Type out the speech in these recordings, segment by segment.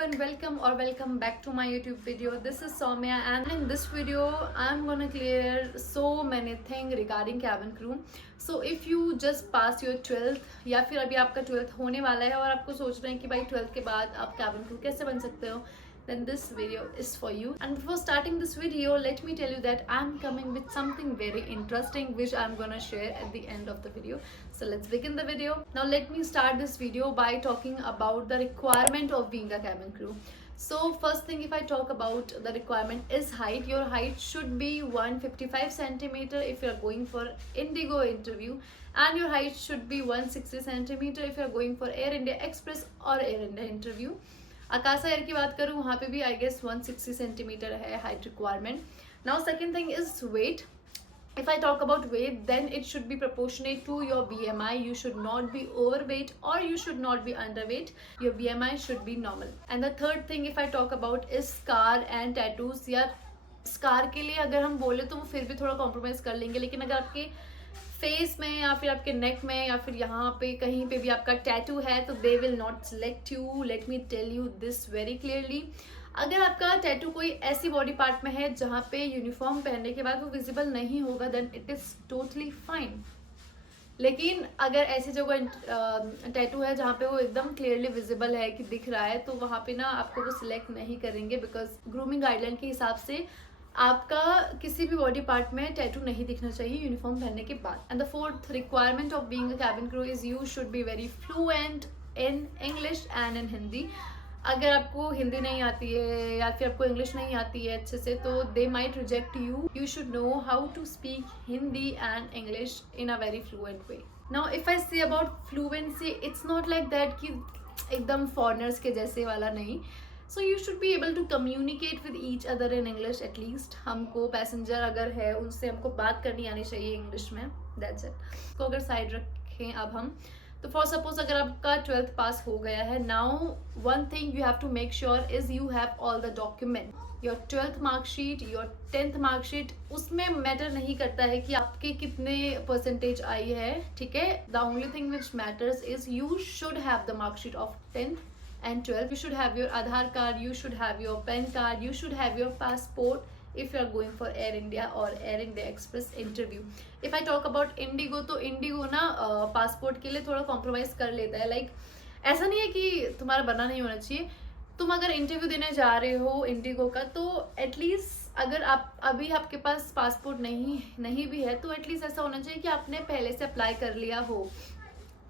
everyone, welcome back to my YouTube video. This is Soumya and in this video I'm gonna clear so many things regarding cabin crew. So if you just pass your 12th या फिर अभी आपका 12th होने वाला है और आपको सोच रहे हैं कि भाई 12th के बाद आप cabin crew कैसे बन सकते हो, then this video is for you. And before starting this video, let me tell you that I'm coming with something very interesting which I'm gonna share at the end of the video. So let's begin the video. Now let me start this video by talking about the requirement of being a cabin crew. So first thing, if I talk about the requirement is height. Your height should be 155 centimeter if you are going for Indigo interview, and your height should be 160 centimeter if you are going for Air India Express or Air India interview. Akasa air की बात करूँ वहाँ पे भी I guess 160 centimetre है height requirement. Now second thing is weight. If I talk about weight, then it should be proportionate to your BMI. You should not be overweight or you should not be underweight. Your BMI should be normal. And the third thing, if I talk about, is scar and tattoos. यार scar के लिए अगर हम बोले तो वो फिर भी थोड़ा कॉम्प्रोमाइज़ कर लेंगे, लेकिन अगर आपके फेस में या फिर आपके नेक में या फिर यहाँ पे कहीं पे भी आपका टैटू है तो they will not select you. Let me tell you this very clearly. अगर आपका टैटू कोई ऐसी बॉडी पार्ट में है जहाँ पे यूनिफॉर्म पहनने के बाद वो विजिबल नहीं होगा, then it is totally fine. लेकिन अगर ऐसी जगह टैटू है जहाँ पे वो एकदम क्लियरली विजिबल है कि दिख रहा है, तो वहाँ पे ना आपको वो सिलेक्ट नहीं करेंगे, बिकॉज ग्रूमिंग गाइडलाइन के हिसाब से आपका किसी भी बॉडी पार्ट में टैटू नहीं दिखना चाहिए यूनिफॉर्म पहनने के बाद. And the fourth requirement of being a cabin crew is you should be very fluent in English and in Hindi. अगर आपको हिंदी नहीं आती है या फिर आपको इंग्लिश नहीं आती है अच्छे से, तो they might reject you. You should know how to speak Hindi and English in a very fluent way. Now if I say about fluency, it's not like that कि एकदम फॉरनर्स के जैसे वाला नहीं. So you should be able to communicate with each other in English. At least हमको passenger अगर है उनसे हमको बात करनी आनी चाहिए इंग्लिश में. That's it. तो अगर साइड रखें अब हम, तो फॉर सपोज अगर आपका 12th पास हो गया है, now one thing you have to make sure is you have all the document. Your 12th marksheet, your 10th marksheet, उसमें मैटर नहीं करता है कि आपके कितने परसेंटेज आई है, ठीक है. The only thing which matters is you should have the marksheet of 10th and 12th. You should have your Aadhaar card, you should have your PAN card, you should have your passport if you are going for Air India or Air India Express interview. If I talk about Indigo, तो Indigo ना passport के लिए थोड़ा compromise कर लेता है. Like ऐसा नहीं है कि तुम्हारा बना नहीं होना चाहिए. तुम अगर इंटरव्यू देने जा रहे हो इंडिगो का, तो एटलीस्ट अगर आप अभी आपके पास पासपोर्ट नहीं भी है, तो एटलीस्ट ऐसा होना चाहिए कि आपने पहले से अप्लाई कर लिया हो.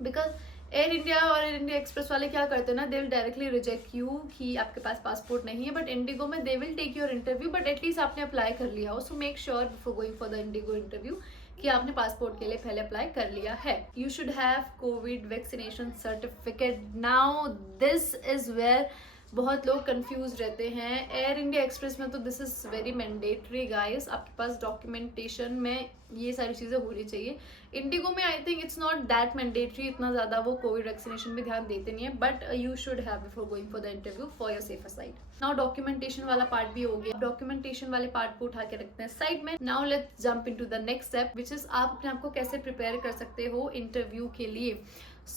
बिकॉज एयर इंडिया और एयर इंडिया एक्सप्रेस वाले क्या करते हैं ना, they will directly reject you कि आपके पास पासपोर्ट नहीं है. बट इंडिगो में they will take your interview, but at least आपने अप्लाई कर लिया हो. So make sure before going for the IndiGo interview कि आपने पासपोर्ट के लिए पहले अप्लाई कर लिया है. You should have Covid vaccination certificate. Now this is where बहुत लोग कंफ्यूज रहते हैं. एयर इंडिया एक्सप्रेस में तो this is very mandatory guys. आपके पास डॉक्यूमेंटेशन में ये सारी चीज़ें होनी चाहिए. इंडिगो में I think it's not that mandatory, इतना ज़्यादा वो कोविड वैक्सीनेशन में ध्यान देते नहीं है, but you should have before going for the interview for your safer side. Now documentation वाला पार्ट भी हो गया. डॉक्यूमेंटेशन वाले पार्ट को उठा के रखते हैं साइड में. Now let's jump into the next step, which is आप अपने आप को कैसे प्रिपेयर कर सकते हो इंटरव्यू के लिए.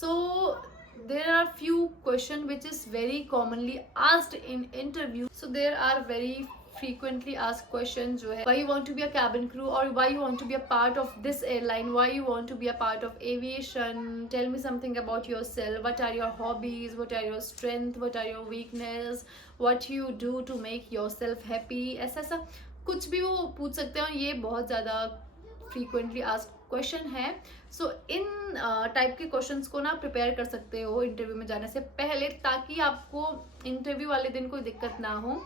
सो there are few question which is very commonly asked in interview. So there are very frequently asked questions जो है, why you want to be a cabin crew, or why you want to be a part of this airline, why you want to be a part of aviation, tell me something about yourself, what are your hobbies, what are your strength, what are your weakness, what you do to make yourself happy. ऐसा कुछ भी वो पूछ सकते हैं. ये बहुत ज़्यादा फ्रीक्वेंटली आस्क्ड क्वेश्चन है. सो इन टाइप के क्वेश्चंस को ना प्रिपेयर कर सकते हो इंटरव्यू में जाने से पहले, ताकि आपको इंटरव्यू वाले दिन कोई दिक्कत ना हो.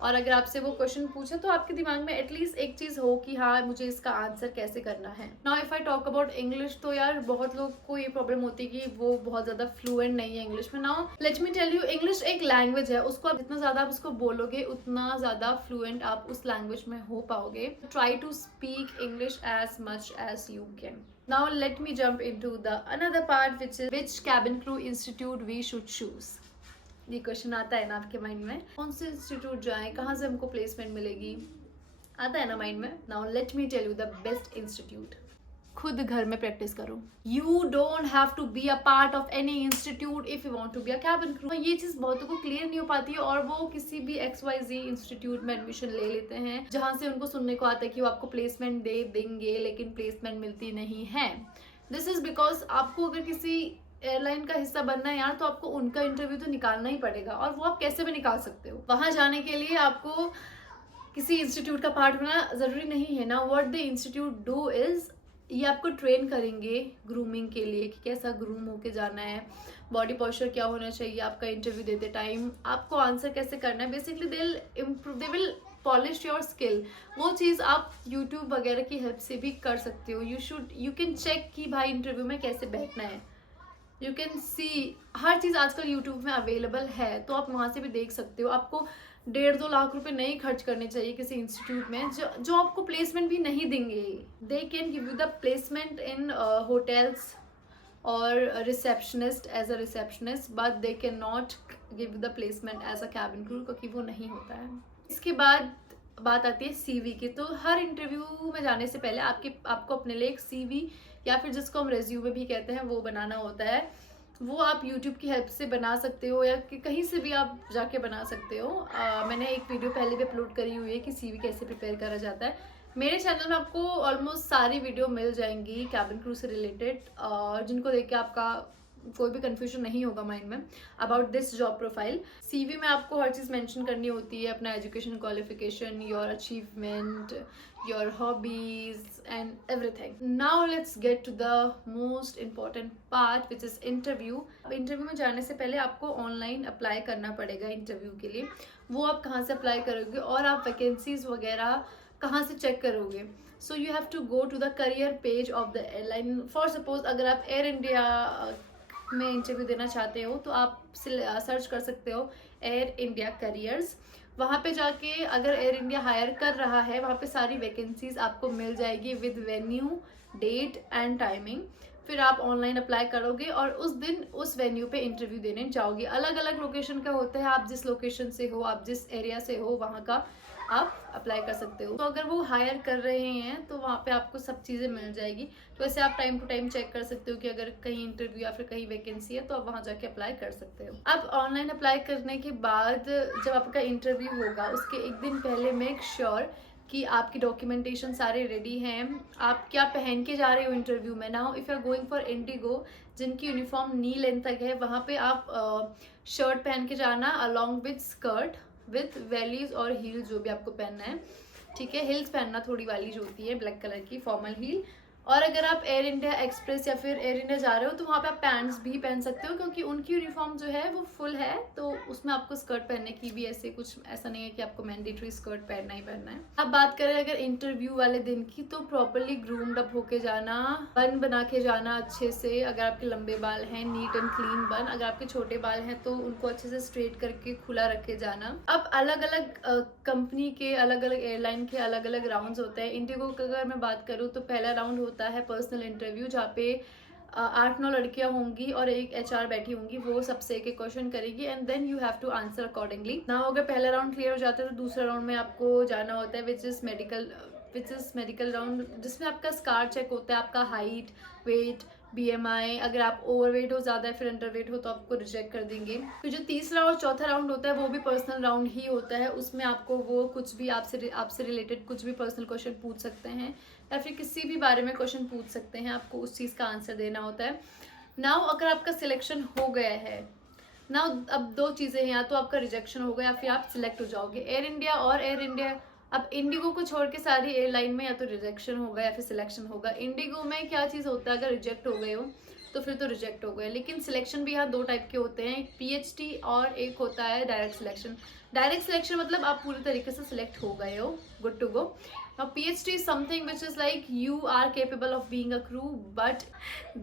और अगर आपसे वो क्वेश्चन पूछे तो आपके दिमाग में एटलीस्ट एक चीज़ हो कि हाँ मुझे इसका आंसर कैसे करना है. Now if I talk about English, तो यार बहुत लोग को ये प्रॉब्लम होती है कि वो बहुत ज़्यादा फ्लुएंट नहीं है इंग्लिश में. Now let me tell you, English एक लैंग्वेज है, उसको आप जितना ज़्यादा आप उसको बोलोगे उतना ज़्यादा फ्लुएंट आप उस लैंग्वेज में हो पाओगे. Try to speak English as much as you can. Now let me jump into the another part, which is which cabin crew institute we should choose. ये क्वेश्चन आता है ना आपके माइंड में, कौन से इंस्टीट्यूट जाएं, कहाँ से हमको प्लेसमेंट मिलेगी, आता है ना माइंड में. Now let me tell you the best institute. खुद घर में प्रैक्टिस करो। You don't have to be a part of any institute if you want to be a cabin crew. ये चीज़ बहुतों को क्लियर नहीं हो पाती है और वो किसी भी XYZ इंस्टीट्यूट में एडमिशन ले लेते हैं जहाँ से उनको सुनने को आता है कि वो आपको प्लेसमेंट दे देंगे, लेकिन प्लेसमेंट मिलती नहीं है। दिस इज बिकॉज आपको अगर किसी एयरलाइन का हिस्सा बनना है यार, तो आपको उनका इंटरव्यू तो निकालना ही पड़ेगा, और वो आप कैसे भी निकाल सकते हो। वहां जाने के लिए आपको किसी इंस्टीट्यूट का पार्ट होना जरूरी नहीं है ना। What the institute do is, ये आपको ट्रेन करेंगे ग्रूमिंग के लिए कि कैसा ग्रूम होके जाना है, बॉडी पॉस्चर क्या होना चाहिए, आपका इंटरव्यू देते टाइम आपको आंसर कैसे करना है। Basically they will polish your skill. वो चीज़ आप यूट्यूब वगैरह की हेल्प से भी कर सकते हो। यू कैन चेक कि भाई इंटरव्यू में कैसे बैठना है। यू कैन सी, हर चीज़ आजकल यूट्यूब में अवेलेबल है, तो आप वहाँ से भी देख सकते हो। आपको 1.5-2 लाख रुपए नहीं खर्च करने चाहिए किसी इंस्टीट्यूट में जो आपको प्लेसमेंट भी नहीं देंगे। They can give you the placement in hotels और receptionist as a receptionist, but they can not give the placement as a cabin crew, क्योंकि वो नहीं होता है। इसके बाद बात आती है CV की। तो हर इंटरव्यू में जाने से पहले आपको अपने लिए एक CV या फिर जिसको हम रेज्यूमे भी कहते हैं वो बनाना होता है। वो आप YouTube की हेल्प से बना सकते हो या कि कहीं से भी आप जाके बना सकते हो। मैंने एक वीडियो पहले भी अपलोड करी हुई है कि CV कैसे प्रिपेयर करा जाता है। मेरे चैनल में आपको ऑलमोस्ट सारी वीडियो मिल जाएंगी कैबिन क्रू से रिलेटेड, जिनको देख के आपका कोई भी कंफ्यूजन नहीं होगा माइंड में about this job profile. CV में आपको हर चीज़ मेंशन करनी होती है, अपना education qualification, your achievement, your hobbies and everything. Now let's get to the most important part which is interview. Interview में जाने से पहले आपको ऑनलाइन अप्लाई करना पड़ेगा इंटरव्यू के लिए। वो आप कहाँ से अप्लाई करोगे और आप वैकेंसीज वगैरह कहाँ से चेक करोगे। So you have to go to the career page of the airline. For suppose अगर आप एयर इंडिया में इंटरव्यू देना चाहते हो तो आप सर्च कर सकते हो एयर इंडिया करियर्स। वहाँ पे जाके अगर एयर इंडिया हायर कर रहा है, वहाँ पे सारी वैकेंसीज आपको मिल जाएगी with venue, date and timing. फिर आप ऑनलाइन अप्लाई करोगे और उस दिन उस वेन्यू पे इंटरव्यू देने जाओगे। अलग अलग लोकेशन का होता है, आप जिस लोकेशन से हो, आप जिस एरिया से हो, वहाँ का आप अप्लाई कर सकते हो। तो अगर वो हायर कर रहे हैं तो वहाँ पे आपको सब चीज़ें मिल जाएगी। तो ऐसे आप टाइम टू टाइम चेक कर सकते हो कि अगर कहीं इंटरव्यू या फिर कहीं वैकेंसी है तो आप वहाँ जाके अप्लाई कर सकते हो। अब ऑनलाइन अप्लाई करने के बाद जब आपका इंटरव्यू होगा उसके एक दिन पहले मेक श्योर कि आपकी डॉक्यूमेंटेशन सारे रेडी हैं। आप क्या पहन के जा रहे हो इंटरव्यू में। Now if you are going for IndiGo जिनकी यूनिफॉर्म नी लेंथ तक है, वहाँ पे आप शर्ट पहन के जाना along with skirt with bellies और हील जो भी आपको पहनना है, ठीक है। हिल्स पहनना, थोड़ी वाली जो होती है ब्लैक कलर की फॉर्मल हील। और अगर आप एयर इंडिया एक्सप्रेस या फिर एयर इंडिया जा रहे हो तो वहाँ पे आप पैंट्स भी पहन सकते हो, क्योंकि उनकी यूनिफॉर्म जो है वो फुल है, तो उसमें आपको स्कर्ट पहनने की भी ऐसा नहीं है कि आपको मैंडेटरी स्कर्ट पहनना ही पहनना है। अब बात करें अगर इंटरव्यू वाले दिन की, तो प्रॉपरली ग्रूम्ड अप होके जाना, बन बना के जाना अच्छे से। अगर आपके लंबे बाल हैं, नीट एंड क्लीन बन। अगर आपके छोटे बाल हैं तो उनको अच्छे से स्ट्रेट करके खुला रखे जाना। अब अलग अलग कंपनी के, अलग अलग एयरलाइन के अलग अलग राउंड्स होते हैं। इंडिगो का अगर मैं बात करूँ तो पहला राउंड होता है पर्सनल इंटरव्यू, जहाँ पे 8-9 लड़कियां होंगी और एक HR बैठी होंगी, वो सबसे एक क्वेश्चन करेगी and then you have to answer accordingly. ना अगर पहला राउंड क्लियर हो जाता है तो दूसरा राउंड में आपको जाना होता है विच इज मेडिकल राउंड, जिसमें आपका स्कार चेक होता है, आपका हाइट, वेट, BMI। अगर आप ओवरवेट हो ज़्यादा या फिर अंडरवेट हो तो आपको रिजेक्ट कर देंगे। फिर जो तीसरा और चौथा राउंड होता है वो भी पर्सनल राउंड ही होता है। उसमें आपको वो कुछ भी आपसे रिलेटेड कुछ भी पर्सनल क्वेश्चन पूछ सकते हैं या फिर किसी भी बारे में क्वेश्चन पूछ सकते हैं, आपको उस चीज़ का आंसर देना होता है। नाउ अगर आपका सिलेक्शन हो गया है, नाउ अब 2 चीज़ें हैं, या तो आपका रिजेक्शन होगा या फिर आप सिलेक्ट हो जाओगे। एयर इंडिया अब इंडिगो को छोड़ के सारी एयरलाइन में या तो रिजेक्शन होगा या फिर सिलेक्शन होगा। इंडिगो में क्या चीज़ होता है, अगर रिजेक्ट हो गए हो तो फिर तो रिजेक्ट हो गए, लेकिन सिलेक्शन भी यहाँ 2 टाइप के होते हैं, एक PhD और एक होता है डायरेक्ट सिलेक्शन। डायरेक्ट सिलेक्शन मतलब आप पूरी तरीके से सिलेक्ट हो गए हो, good to go. Now PhD is something which is like you are capable of being a crew, but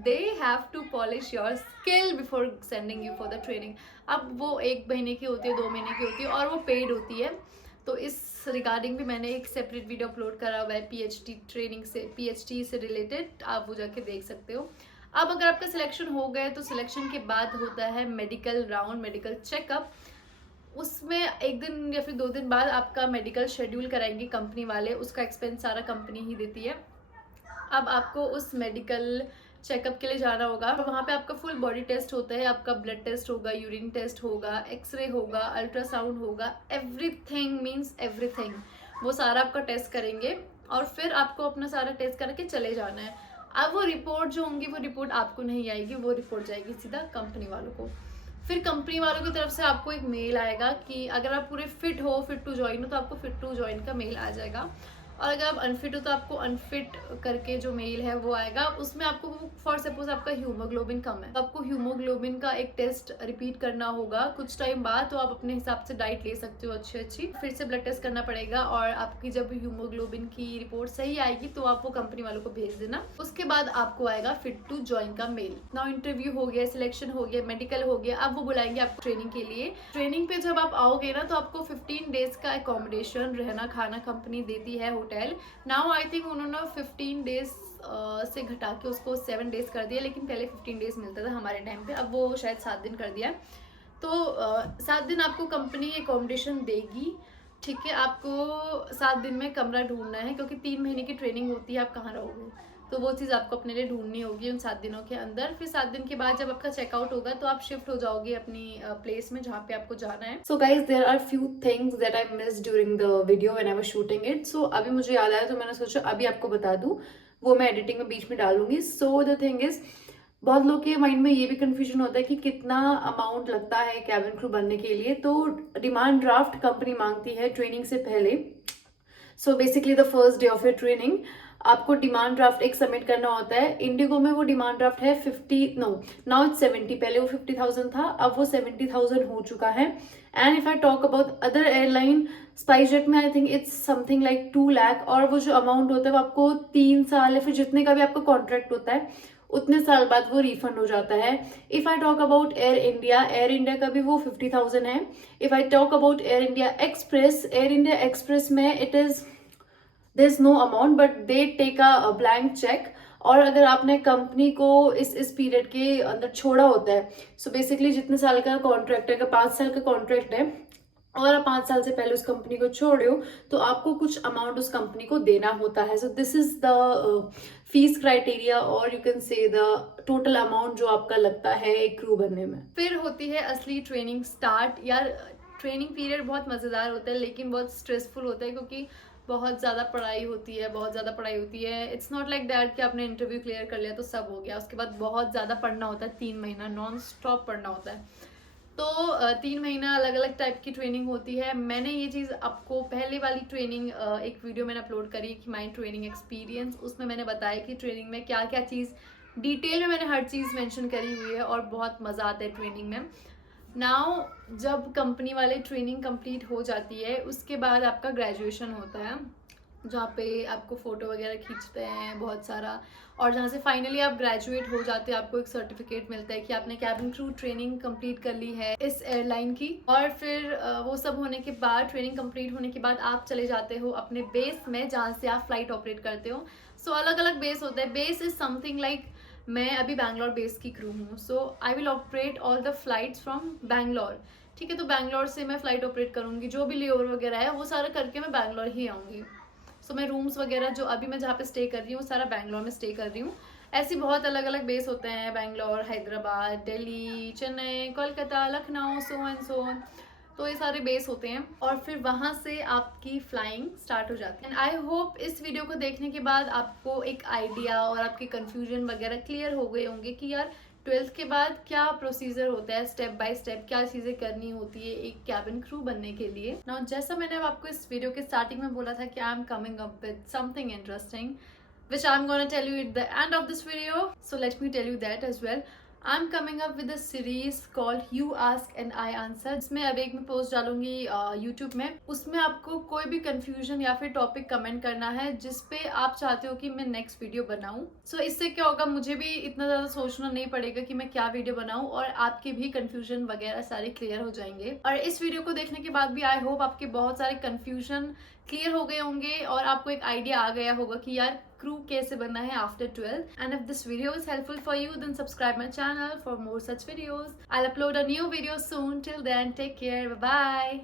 they have to polish your skill before sending you for the training. अब वो 1 महीने की होती है, 2 महीने की होती है और वो पेड होती है। तो इस रिगार्डिंग भी मैंने एक सेपरेट वीडियो अपलोड करा हुआ है PhD ट्रेनिंग से, PhD से रिलेटेड, आप वो जाके देख सकते हो। अब अगर आपका सिलेक्शन हो गया तो सिलेक्शन के बाद होता है मेडिकल राउंड, मेडिकल चेकअप। उसमें 1 दिन या फिर 2 दिन बाद आपका मेडिकल शेड्यूल कराएंगे कंपनी वाले, उसका एक्सपेंस सारा कंपनी ही देती है। अब आपको उस मेडिकल चेकअप के लिए जाना होगा। वहाँ पे आपका फुल बॉडी टेस्ट होता है, आपका ब्लड टेस्ट होगा, यूरिन टेस्ट होगा, एक्सरे होगा, अल्ट्रासाउंड होगा, एवरीथिंग मीन्स एवरीथिंग, वो सारा आपका टेस्ट करेंगे और फिर आपको अपना सारा टेस्ट करके चले जाना है। अब वो रिपोर्ट जो होंगी वो रिपोर्ट आपको नहीं आएगी, वो रिपोर्ट जाएगी सीधा कंपनी वालों को। फिर कंपनी वालों की तरफ से आपको एक मेल आएगा कि अगर आप पूरे फिट हो, फिट टू ज्वाइन हो, तो आपको फिट टू ज्वाइन का मेल आ जाएगा। और अगर आप अनफिट हो तो आपको अनफिट करके जो मेल है वो आएगा। उसमें आपको फॉर सपोज आपका हीमोग्लोबिन कम है तो आपको हीमोग्लोबिन का एक टेस्ट रिपीट करना होगा कुछ टाइम बाद। तो आप अपने हिसाब से डाइट ले सकते हो अच्छी, फिर से ब्लड टेस्ट करना पड़ेगा और आपकी जब हीमोग्लोबिन की रिपोर्ट सही आएगी तो आप वो कंपनी वालों को भेज देना। उसके बाद आपको आएगा फिट टू ज्वाइन का मेल। नाउ इंटरव्यू हो गया, सिलेक्शन हो गया, मेडिकल हो गया, अब वो बुलाएंगे आपको ट्रेनिंग के लिए। ट्रेनिंग पे जब आप आओगे ना तो आपको 15 डेज का अकोमोडेशन, रहना खाना कंपनी देती है, होटल। नाउ आई थिंक उन्होंने 15 डेज से घटा के उसको 7 डेज कर दिया, लेकिन पहले 15 डेज मिलता था हमारे टाइम पे, अब वो शायद 7 दिन कर दिया। तो 7 दिन आपको कंपनी अकोमोडेशन देगी, ठीक है। आपको 7 दिन में कमरा ढूंढना है क्योंकि 3 महीने की ट्रेनिंग होती है, आप कहाँ रहोगे, तो वो चीज़ आपको अपने लिए ढूंढनी होगी उन 7 दिनों के अंदर। फिर 7 दिन के बाद जब आपका चेकआउट होगा तो आप शिफ्ट हो जाओगे अपनी प्लेस में जहाँ पे आपको जाना है। So guys there are few things that I miss during the video when I was shooting it. So अभी मुझे याद आया तो मैंने सोचा अभी आपको बता दूं, वो मैं एडिटिंग में बीच में डालूंगी। सो द थिंग इज, बहुत लोग के माइंड में ये भी कंफ्यूजन होता है कि कितना अमाउंट लगता है कैबिन क्रू बनने के लिए। तो डिमांड ड्राफ्ट कंपनी मांगती है ट्रेनिंग से पहले। So basically the first day of your training आपको डिमांड ड्राफ्ट एक सबमिट करना होता है। इंडिगो में वो डिमांड ड्राफ्ट है 50, नो नाउ इट्स 70, पहले वो 50,000 था, अब वो 70,000 हो चुका है। And if I talk about other airline, SpiceJet में I think it's something like 2 lakh. और वो जो अमाउंट होता है वो आपको 3 साल या फिर जितने का भी आपका कॉन्ट्रैक्ट होता है उतने साल बाद वो रिफंड हो जाता है। If I talk about Air India का भी वो 50,000 है। If I talk about Air India Express में it is there is no amount but they take a blank cheque. और अगर आपने कंपनी को इस पीरियड के अंदर छोड़ा होता है, सो बेसिकली जितने साल का कॉन्ट्रैक्ट है, अगर 5 साल का कॉन्ट्रैक्ट है और आप 5 साल से पहले उस कंपनी को छोड़े हो तो आपको कुछ अमाउंट उस कंपनी को देना होता है। So this is the fees criteria और you can say the total amount जो आपका लगता है एक क्रू बनने में। फिर होती है असली ट्रेनिंग स्टार्ट। यार ट्रेनिंग पीरियड बहुत मज़ेदार होता है लेकिन बहुत स्ट्रेसफुल होता है क्योंकि बहुत ज़्यादा पढ़ाई होती है। इट्स नॉट लाइक दैट कि आपने इंटरव्यू क्लियर कर लिया तो सब हो गया। उसके बाद बहुत ज़्यादा पढ़ना होता है, 3 महीना नॉन स्टॉप पढ़ना होता है। तो 3 महीना अलग अलग टाइप की ट्रेनिंग होती है। मैंने ये चीज़ आपको पहले वाली ट्रेनिंग एक वीडियो मैंने अपलोड करी कि माई ट्रेनिंग एक्सपीरियंस, उसमें मैंने बताया कि ट्रेनिंग में क्या क्या चीज़ डिटेल में मैंने हर चीज़ मेंशन करी हुई है और बहुत मज़ा आता है ट्रेनिंग में। नाउ जब कंपनी वाले ट्रेनिंग कंप्लीट हो जाती है उसके बाद आपका ग्रेजुएशन होता है जहाँ पे आपको फ़ोटो वगैरह खींचते हैं बहुत सारा, और जहाँ से फाइनली आप ग्रेजुएट हो जाते हैं आपको एक सर्टिफिकेट मिलता है कि आपने कैबिन क्रू ट्रेनिंग कंप्लीट कर ली है इस एयरलाइन की। और फिर वो सब होने के बाद, ट्रेनिंग कंप्लीट होने के बाद आप चले जाते हो अपने बेस में जहाँ से आप फ्लाइट ऑपरेट करते हो। सो अलग अलग बेस होते हैं। बेस इज समथिंग लाइक, मैं अभी बैंगलोर बेस की क्रू हूँ, so I will operate all the flights from Bangalore, ठीक है। तो बैंगलोर से मैं फ़्लाइट ऑपरेट करूँगी, जो भी लेओवर वगैरह है वो सारा करके मैं बैंगलोर ही आऊँगी। सो मैं रूम्स वगैरह जो अभी मैं जहाँ पे स्टे कर रही हूँ सारा बैंगलोर में स्टे कर रही हूँ। ऐसे बहुत अलग अलग बेस होते हैं, Bangalore, Hyderabad, Delhi, Chennai, Kolkata, Lucknow, so and so on. तो ये सारे बेस होते हैं और फिर वहाँ से आपकी फ्लाइंग स्टार्ट हो जाती है। एंड आई होप इस वीडियो को देखने के बाद आपको एक आइडिया और आपके कन्फ्यूजन वगैरह क्लियर हो गए होंगे कि यार 12th के बाद क्या प्रोसीजर होता है, स्टेप बाय स्टेप क्या चीज़ें करनी होती है एक कैबिन क्रू बनने के लिए। नाउ जैसा मैंने अब आपको इस वीडियो के स्टार्टिंग में बोला था कि I am coming up with something interesting which I'm gonna tell you at the end of this video, so let me tell you that as well. I'm coming up with a series called You Ask and I Answer, जिसमें अब एक मैं post डालूंगी YouTube में। उसमें आपको कोई भी कंफ्यूजन या फिर टॉपिक कमेंट करना है जिस पे आप चाहते हो कि मैं नेक्स्ट वीडियो बनाऊं। सो इससे क्या होगा, मुझे भी इतना ज़्यादा सोचना नहीं पड़ेगा कि मैं क्या वीडियो बनाऊं और आपके भी कंफ्यूजन वगैरह सारे क्लियर हो जाएंगे। और इस वीडियो को देखने के बाद भी आई होप आपके बहुत सारे कंफ्यूजन क्लियर हो गए होंगे और आपको एक आइडिया आ गया होगा कि यार क्रू कैसे बनना है after 12th। And if this video is helpful for you then subscribe my channel for more such videos. I'll upload a new video soon. Till then, take care. Bye bye.